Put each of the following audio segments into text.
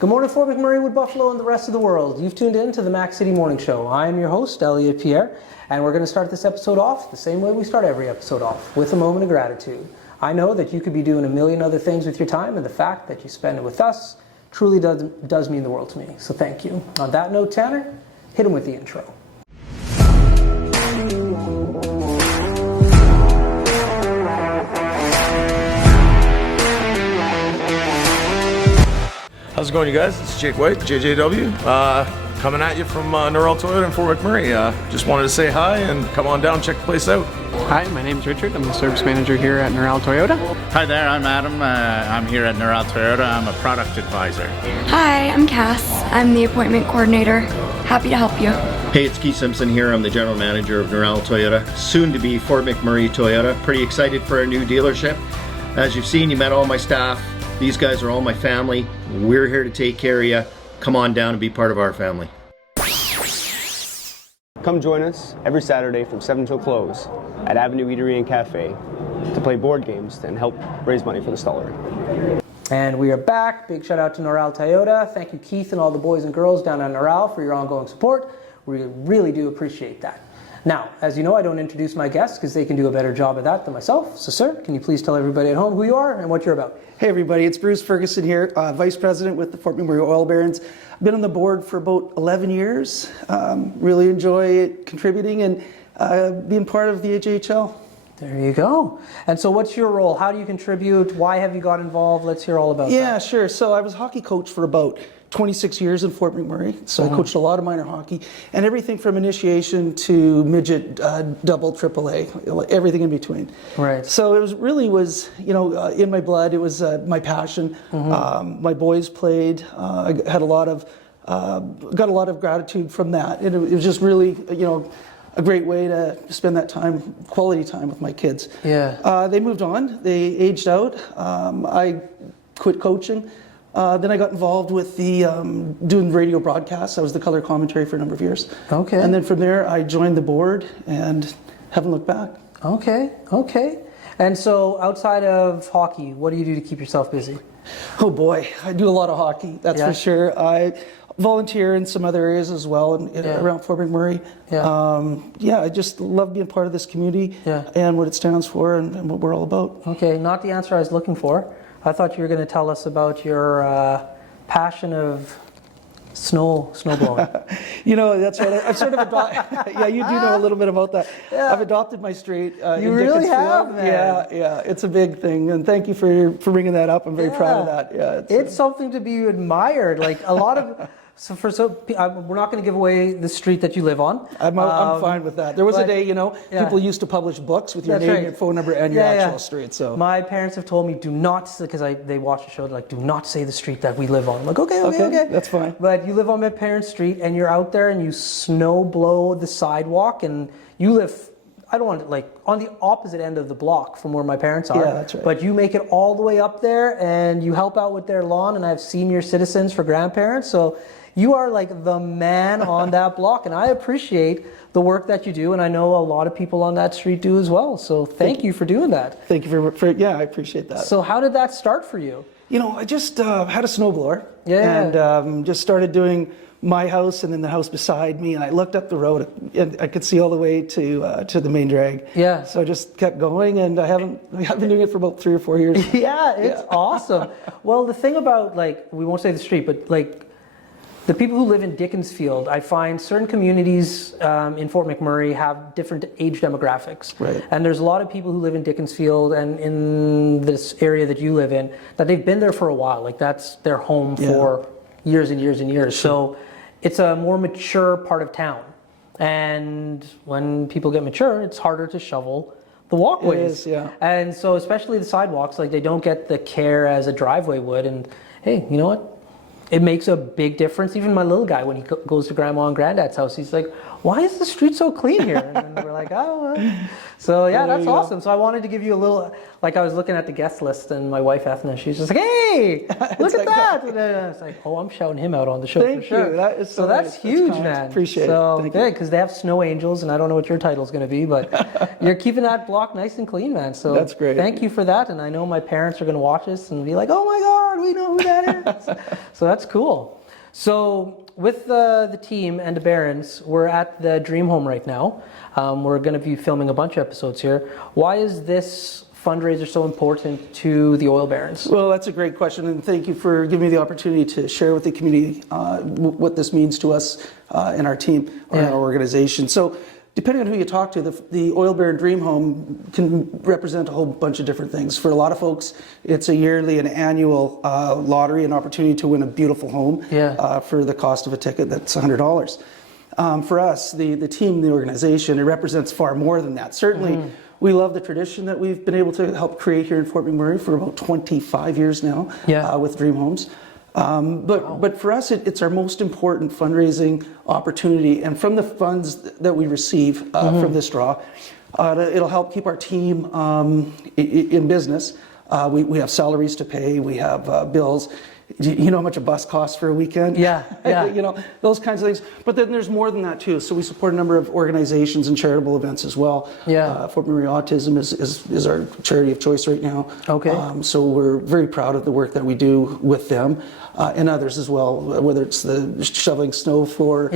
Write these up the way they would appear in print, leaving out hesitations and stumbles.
Good morning, Fort McMurray, Wood Buffalo, and the rest of the world. You've tuned in to the Mac City Morning Show. I am your host, Elliot Pierre, and we're going to start this episode off the same way we start every episode off, with a moment of gratitude. I know that you could be doing a million other things with your time, and the fact that you spend it with us truly does mean the world to me. So thank you. On that note, Tanner, hit him with the intro. How's it going, you guys? It's Jake White, JJW, coming at you from Norrell Toyota in Fort McMurray. Just wanted to say hi and come on down, check the place out. Hi, my name's Richard. I'm the service manager here at Norrell Toyota. Hi there, I'm Adam. I'm here at Norrell Toyota. I'm a product advisor. Hi, I'm Cass. I'm the appointment coordinator. Happy to help you. Hey, it's Keith Simpson here. I'm the general manager of Norrell Toyota, soon to be Fort McMurray Toyota. Pretty excited for our new dealership. As you've seen, you met all my staff. These guys are all my family. We're here to take care of you. Come on down and be part of our family. Come join us every Saturday from 7 till close at Avenue Eatery and Cafe to play board games and help raise money for the Stollery. And we are back. Big shout out to Norrell Toyota. Thank you, Keith, and all the boys and girls down at Norrell for your ongoing support. We really do appreciate that. Now, as you know, I don't introduce my guests because they can do a better job at that than myself. So, sir, can you please tell everybody at home who you are and what you're about? Hey everybody, it's Bruce Ferguson here, Vice President with the Fort McMurray Oil Barons. I've been on the board for about 11 years. Really enjoy contributing and being part of the AJHL. There you go. And so what's your role? How do you contribute? Why have you got involved? Let's hear all about that. Yeah, sure. So I was hockey coach for about 26 years in Fort McMurray. So I coached a lot of minor hockey and everything from initiation to midget, double, triple A, everything in between. Right. So it was in my blood. It was my passion. My boys played. I had got a lot of gratitude from that. It was just really, a great way to spend that time, quality time with my kids. Yeah. They moved on. They aged out. I quit coaching. Then I got involved with the doing radio broadcasts. I was the color commentary for a number of years. Okay. And then from there, I joined the board and haven't looked back. Okay. And so outside of hockey, what do you do to keep yourself busy? Oh boy, I do a lot of hockey, that's for sure. I volunteer in some other areas as well around Fort McMurray. I just love being part of this community and what it stands for and what we're all about. Okay, not the answer I was looking for. I thought you were going to tell us about your passion of snow blowing. That's right. I've sort of adopted. Yeah, you do know a little bit about that. Yeah. I've adopted my street. You really have, man. Yeah. It's a big thing, and thank you for bringing that up. I'm very proud of that. Yeah, it's something to be admired. Like a lot of. We're not going to give away the street that you live on. I'm fine with that. There was a day, people used to publish books with your name, your phone number, and your actual street. So my parents have told me do not, because they watch the show, like do not say the street that we live on. I'm like, okay, that's fine. But you live on my parents' street, and you're out there, and you snow blow the sidewalk, and you live. I don't want to, on the opposite end of the block from where my parents are. Yeah, that's right. But you make it all the way up there, and you help out with their lawn, and I have senior citizens for grandparents, so. You are like the man on that block, and I appreciate the work that you do, and I know a lot of people on that street do as well. So thank you for doing that. Thank you for I appreciate that. So how did that start for you? I just had a snowblower, and just started doing my house and then the house beside me, and I looked up the road, and I could see all the way to the main drag. Yeah. So I just kept going, and I've been doing it for about 3 or 4 years. Yeah, it's awesome. Well, the thing about we won't say the street, but the people who live in Dickensfield, I find certain communities in Fort McMurray have different age demographics. Right. And there's a lot of people who live in Dickensfield and in this area that you live in that they've been there for a while. Like that's their home for years and years and years. Sure. So it's a more mature part of town. And when people get mature, it's harder to shovel the walkways. It is, yeah. And so especially the sidewalks, they don't get the care as a driveway would. And hey, you know what? It makes a big difference. Even my little guy, when he goes to grandma and granddad's house, he's like, why is the street so clean here? And we're like, oh. So yeah, that's awesome. So I wanted to give you a little, like I was looking at the guest list and my wife Ethna, she's just like, hey, look at that. And then I was like, oh, I'm shouting him out on the show Thank for sure. you. That is so that's nice. huge, That's man. Appreciate so, it. Thank you. because they have snow angels and I don't know what your title's going to be, but you're keeping that block nice and clean, man. So That's great. Thank you for that. And I know my parents are going to watch this and be like, oh my God, we know who that is. So that's cool. So with the team and the Barons, we're at the Dream Home right now. We're going to be filming a bunch of episodes here. Why is this fundraiser so important to the Oil Barons? Well, that's a great question, and thank you for giving me the opportunity to share with the community what this means to us and our team or our organization. So, depending on who you talk to, the Oil Baron Dream Home can represent a whole bunch of different things. For a lot of folks, it's a yearly and annual lottery, an opportunity to win a beautiful home for the cost of a ticket that's $100. For us, the team, the organization, it represents far more than that. Certainly, we love the tradition that we've been able to help create here in Fort McMurray for about 25 years now with Dream Homes. But for us, it's our most important fundraising opportunity. And from the funds that we receive from this draw, it'll help keep our team in business. We have salaries to pay, we have bills. You know how much a bus costs for a weekend? Yeah. You know, those kinds of things. But then there's more than that too. So we support a number of organizations and charitable events as well. Fort McMurray Autism is our charity of choice right now. Okay. So we're very proud of the work that we do with them and others as well, whether it's the shoveling snow for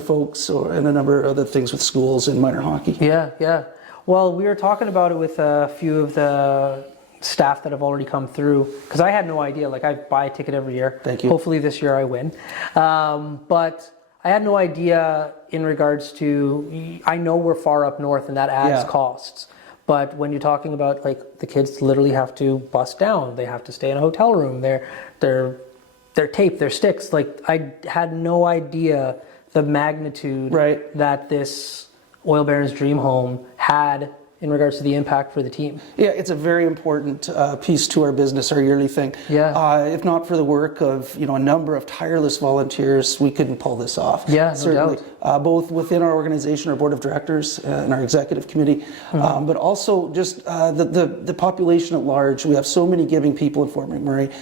folks and a number of other things with schools and minor hockey. Yeah. Well, we were talking about it with a few of the staff that have already come through, because I had no idea. Like, I buy a ticket every year. Thank you. Hopefully this year I win. But I had no idea in regards to, I know we're far up north and that adds costs. But when you're talking about, like, the kids literally have to bus down, they have to stay in a hotel room, they're taped, they're sticks. Like, I had no idea the magnitude that this Oil Barons Dream Home had in regards to the impact for the team. Yeah, it's a very important piece to our business, our yearly thing. If not for the work of a number of tireless volunteers, we couldn't pull this off. Certainly. Both within our organization, our board of directors and our executive committee, but also just the population at large. We have so many giving people in Fort McMurray.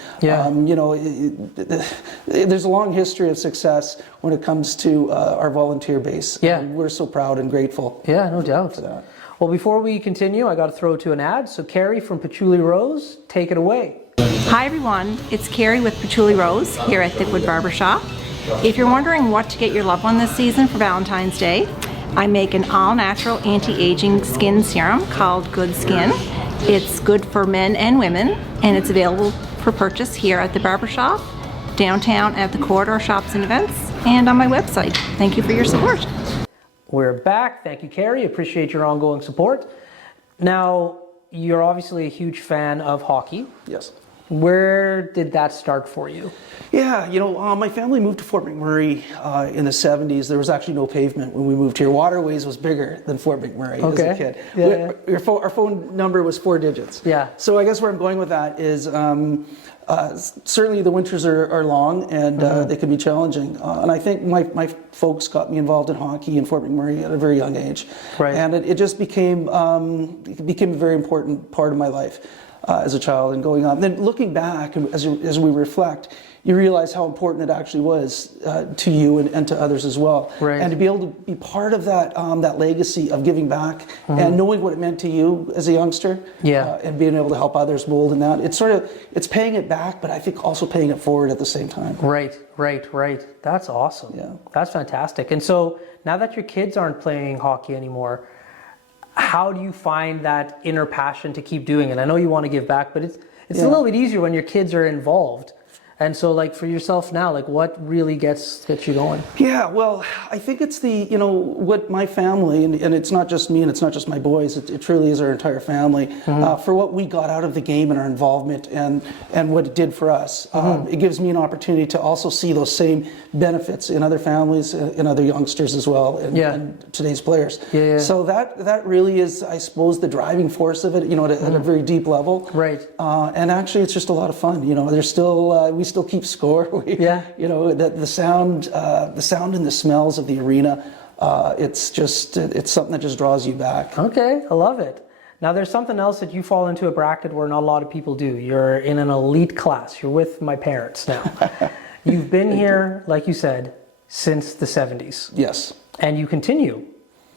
There's a long history of success when it comes to our volunteer base. We're so proud and grateful. No doubt for that. Well, before we continue, I got to throw to an ad. So Carrie from Patchouli Rose, take it away. Hi everyone, it's Carrie with Patchouli Rose here at Thickwood Barbershop. If you're wondering what to get your loved one this season for Valentine's Day, I make an all-natural anti-aging skin serum called Good Skin. It's good for men and women, and it's available for purchase here at the barbershop, downtown at the Corridor Shops and Events, and on my website. Thank you for your support. We're back. Thank you, Carrie. Appreciate your ongoing support. Now, you're obviously a huge fan of hockey. Yes. Where did that start for you? Yeah, my family moved to Fort McMurray in the 70s. There was actually no pavement when we moved here. Waterways was bigger than Fort McMurray as a kid. Our phone number was 4 digits. So I guess where I'm going with that is certainly the winters are long and they can be challenging. And I think my folks got me involved in hockey in Fort McMurray at a very young age. And it just became a very important part of my life. As a child and going on. Then looking back, as we reflect, you realize how important it actually was to you and to others as well. And to be able to be part of that legacy of giving back and knowing what it meant to you as a youngster and being able to help others mold in that. It's paying it back, but I think also paying it forward at the same time. Right. That's awesome. That's fantastic. And so now that your kids aren't playing hockey anymore, how do you find that inner passion to keep doing it? I know you want to give back, but it's a little bit easier when your kids are involved. And so, like, for yourself now, like, what really gets you going? Yeah, well, I think it's what my family, and it's not just me and it's not just my boys, it truly is our entire family, for what we got out of the game and our involvement and what it did for us. It gives me an opportunity to also see those same benefits in other families and other youngsters as well, and today's players. So that really is, I suppose, the driving force of it, at a very deep level. And actually, it's just a lot of fun. There's still, we still keep score. The sound and the smells of the arena it's something that just draws you back. Okay, I love it. Now there's something else that you fall into a bracket where not a lot of people do. You're in an elite class. You're with my parents now. You've been here, like you said, since the 70s. Yes. And you continue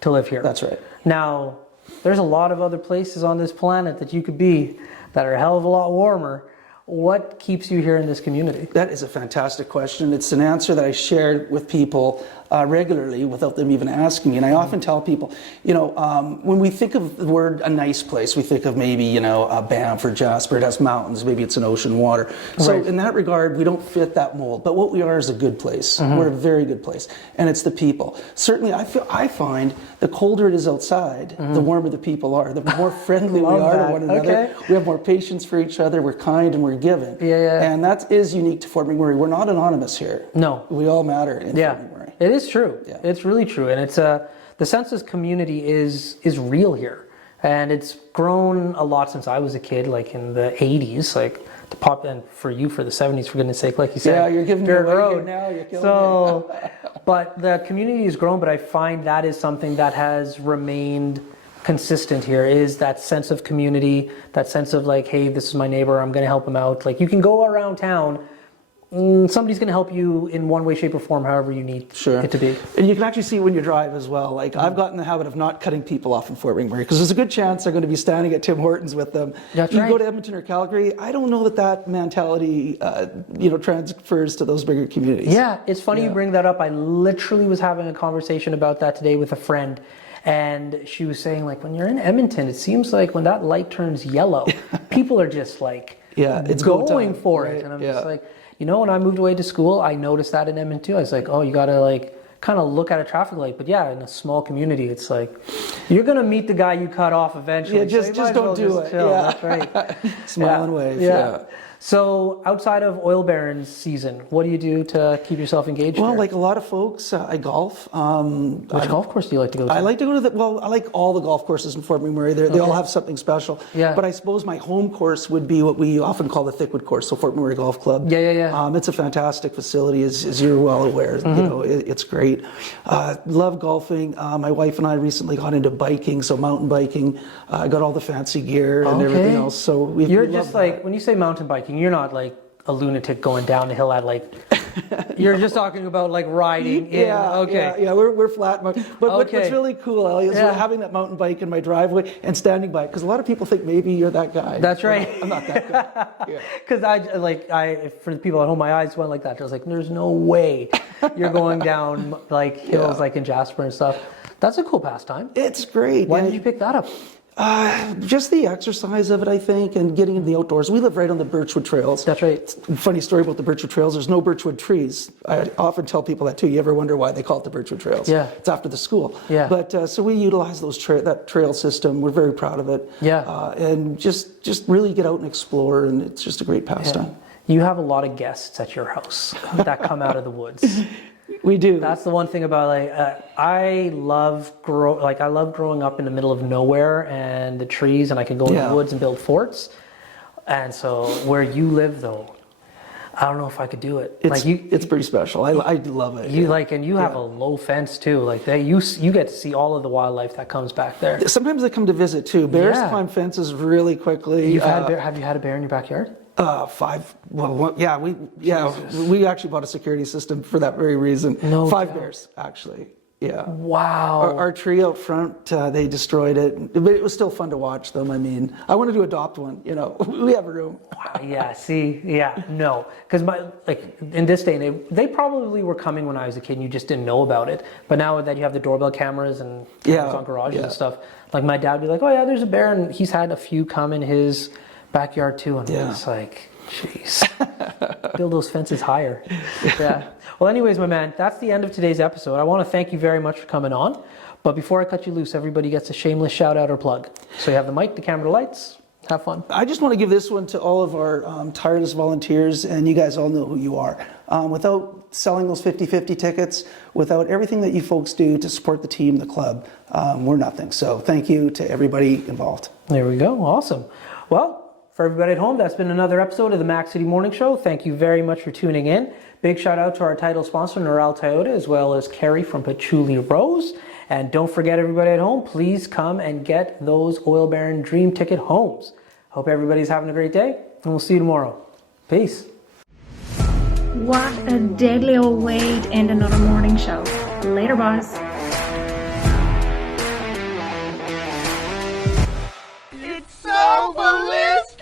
to live here. That's right. Now, there's a lot of other places on this planet that you could be that are a hell of a lot warmer. What keeps you here in this community? That is a fantastic question. It's an answer that I share with people regularly without them even asking me. And I often tell people, when we think of the word a nice place, we think of maybe, Banff or Jasper. It has mountains, maybe it's an ocean water. So in that regard, we don't fit that mold. But what we are is a good place. We're a very good place. And it's the people. Certainly, I find the colder it is outside, the warmer the people are. The more friendly we are to one another. Okay. We have more patience for each other. We're kind and we're giving. Yeah. And that is unique to Fort McMurray. We're not anonymous here. No. We all matter in Fort McMurray. It is true. Yeah. It's really true. And it's the sense of community is real here. And it's grown a lot since I was a kid, like in the 80s, like to pop in for you for the 70s, for goodness sake, like you said. Yeah, you're giving me away here now. You're killing me. But the community has grown, but I find that is something that has remained consistent here, is that sense of community, that sense of like, hey, this is my neighbor, I'm going to help him out. Like you can go around town, somebody's going to help you in one way, shape, or form, however you need it to be. And you can actually see when you drive as well. Like I've gotten the habit of not cutting people off in Fort McMurray because there's a good chance they're going to be standing at Tim Hortons with them. That's you right. go to Edmonton or Calgary, I don't know that mentality, transfers to those bigger communities. Yeah, it's funny you bring that up. I literally was having a conversation about that today with a friend. And she was saying, like, when you're in Edmonton, it seems like when that light turns yellow, people are just like it's going for it. And I'm just like, when I moved away to school, I noticed that in Edmonton too. I was like, oh, you got to like kind of look at a traffic light. But yeah, in a small community, it's like, you're going to meet the guy you cut off eventually. Yeah, just don't do it. Chill. Yeah. That's right. Smile and wave. Yeah. So outside of Oil Barons season, what do you do to keep yourself engaged? Well, here? like a lot of folks, I golf. Which golf course do you like to go to? I like to go to I like all the golf courses in Fort McMurray. They all have something special. Yeah. But I suppose my home course would be what we often call the Thickwood course, so Fort McMurray Golf Club. Yeah. It's a fantastic facility, as you're well aware. It's great. Love golfing. My wife and I recently got into biking, so mountain biking. I got all the fancy gear and everything else. So you're just like, when you say mountain biking, you're not like a lunatic going down the hill at like, you're just talking about like riding in. Yeah, we're flat. But what's really cool, Ellie, is having that mountain bike in my driveway and standing by it, because a lot of people think maybe you're that guy. That's right. I'm not that guy. Because for the people at home, my eyes went like that. I was like, there's no way you're going down like hills like in Jasper and stuff. That's a cool pastime. It's great. Why did you pick that up? Just the exercise of it, I think, and getting into the outdoors. We live right on the Birchwood Trails. That's right. Funny story about the Birchwood Trails. There's no Birchwood trees. I often tell people that too. You ever wonder why they call it the Birchwood Trails? Yeah. It's after the school. Yeah. But so we utilize that trail system. We're very proud of it. Yeah. And just really get out and explore, and it's just a great pastime. Yeah. You have a lot of guests at your house that come out of the woods. We do. That's the one thing about I love growing up in the middle of nowhere and the trees, and I can go in the woods and build forts. And so where you live, though, I don't know if I could do it. It's pretty special. I love it. And you have a low fence too. Like you get to see all of the wildlife that comes back there. Sometimes they come to visit too. Bears climb fences really quickly. Have you had a bear in your backyard? 5. We actually bought a security system for that very reason. 5 bears, actually. Yeah. Wow. Our tree out front, they destroyed it, but it was still fun to watch them. I mean, I wanted to adopt one. We have a room. Yeah. See. Yeah. No. Because in this day and age, they probably were coming when I was a kid, and you just didn't know about it. But now that you have the doorbell cameras and cameras on garages and stuff, like my dad would be like, "Oh yeah, there's a bear," and he's had a few come in his backyard too, and I'm just like, jeez, build those fences higher. Yeah. Well, anyways, my man, that's the end of today's episode. I want to thank you very much for coming on. But before I cut you loose, everybody gets a shameless shout out or plug. So you have the mic, the camera, the lights. Have fun. I just want to give this one to all of our tireless volunteers, and you guys all know who you are. Without selling those 50-50 tickets, without everything that you folks do to support the team, the club, we're nothing. So thank you to everybody involved. There we go. Awesome. Well, For everybody at home, that's been another episode of the Mac City Morning Show. Thank you very much for tuning in. Big shout out to our title sponsor, Neural Toyota, as well as Carrie from Patchouli Rose. And don't forget, everybody at home, please come and get those Oil Baron Dream Ticket homes. Hope everybody's having a great day, and we'll see you tomorrow. Peace. What a deadly old way to end another morning show. Later, boss. It's so ballistic!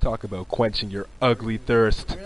Talk about quenching your ugly thirst.